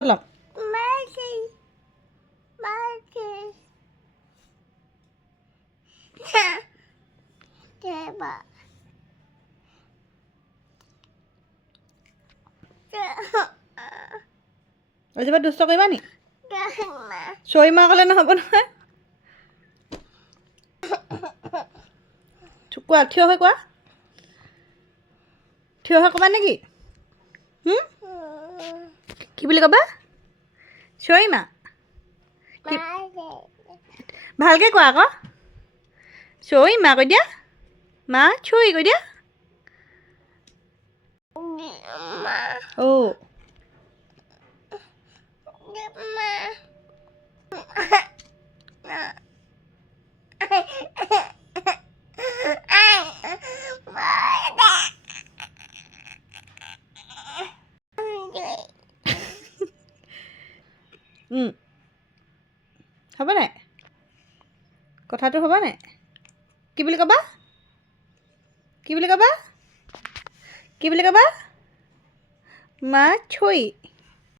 লম আজি পৰা দুষ্ট কৰিবা নি চৰিমা ক'লে নহ'ব নহয় কোৱা থিয় হৈ কোৱা থিয় হৈ ক'বা নেকি কি বুলি ক'বা চৰিমা ভালকৈ কোৱা আকৌ চৰিমা কৈ দিয়া মা চৰি কৈ দিয়া অ' হ'ব নাই কথাটো হ'ব নাই কি বুলি ক'বা কি বুলি ক'বা কি বুলি ক'বা মা চৰি